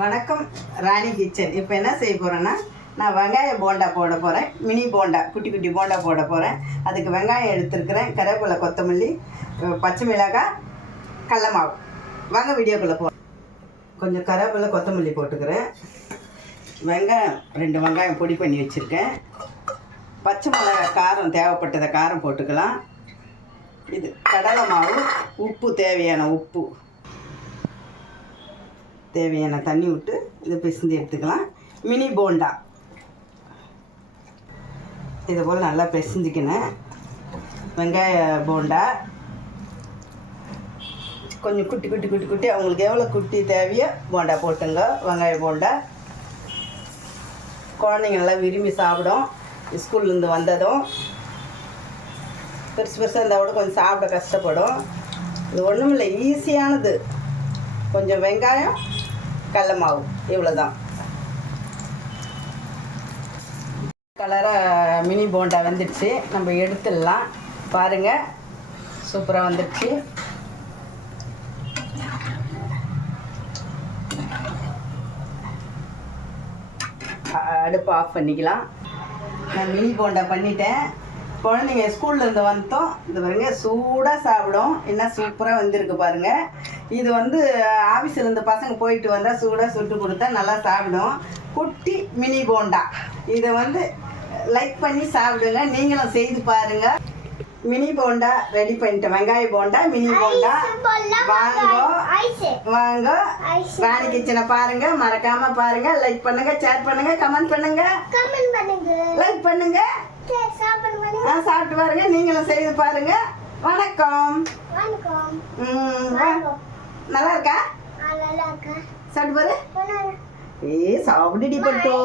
வணக்கம் ராணி கிச்சன். இப்போ என்ன செய்ய போகிறேன்னா நான் வெங்காய போண்டா போட போகிறேன் மினி போண்டா குட்டி குட்டி போண்டா போட போகிறேன் அதுக்கு வெங்காயம் எடுத்துருக்கிறேன். கருவேப்பிலை கொத்தமல்லி பச்சை மிளகாய் கடல மாவு. வாங்க வீடியோக்குள்ளே போ கொஞ்சம் கருவேப்பிலை கொத்தமல்லி போட்டுக்கிறேன். வெங்காயம் ரெண்டு வெங்காயம் பொடி பண்ணி வச்சுருக்கேன். பச்சை மிளகாய் காரம் தேவைப்பட்டதை காரம் போட்டுக்கலாம். இது கடலை மாவு உப்பு தேவையான உப்பு. தேவையான தண்ணி விட்டு இதை பிசைஞ்சு எடுத்துக்கலாம். மினி போண்டா. இதை போல் நல்லா பிசைஞ்சிக்கினேன் வெங்காய போண்டா. கொஞ்சம் குட்டி குட்டி குட்டி குட்டி. அவங்களுக்கு எவ்வளோ குட்டி தேவையோ போண்டா போட்டுங்க. வெங்காய போண்டா. குழந்தைங்க நல்லா விரும்பி சாப்பிடும். ஸ்கூல்லேருந்து வந்ததும் பெருசு பெருசாக இருந்தால் கூட கொஞ்சம் சாப்பிட கஷ்டப்படும். இது ஒன்றும் இல்லை ஈஸியானது கொஞ்சம் வெங்காயம் கடல மாவு. இவ்வளோ தான் கலராக மினி போண்டா வந்துடுச்சு. நம்ம எடுத்துடலாம். பாருங்கள் சூப்பராக வந்துடுச்சு அடுப்பை அடுப்பு ஆஃப் பண்ணிக்கலாம். நான் மினி போண்டா பண்ணிட்டேன். குழந்தைங்க ஸ்கூல்லேருந்து வந்தோம். இது பாருங்கள் சூடாக சாப்பிடும். என்ன சூப்பராக வந்திருக்கு பாருங்கள் இது வந்து ஆஃபீஸில் இருந்து பசங்க போயிட்டு வந்தால் சூடாக சுட்டு கொடுத்தா நல்லா சாப்பிடும். குட்டி மினி போண்டா. இதை வந்து லைக் பண்ணி சாப்பிடுங்க. நீங்களும் செய்து பாருங்க. மினி போண்டா ரெடி பண்ணிட்டேன். வெங்காய போண்டா மினி போண்டா. வாங்க. வாங்க. ராணி கிச்சனை பாருங்க. மறக்காம பாருங்க. லைக் பண்ணுங்க ஷேர் பண்ணுங்க கமெண்ட் பண்ணுங்க. லைக் பண்ணுங்க. சாப்பிட்டு பாருங்க. நீங்களும் செய்து பாருங்க. வணக்கம். வணக்கம். நல்லா இருக்கா நல்லா இருக்கேன் சாப்பிட்டு பாரு. ஏ சாப்பிடுடி பட்டோ.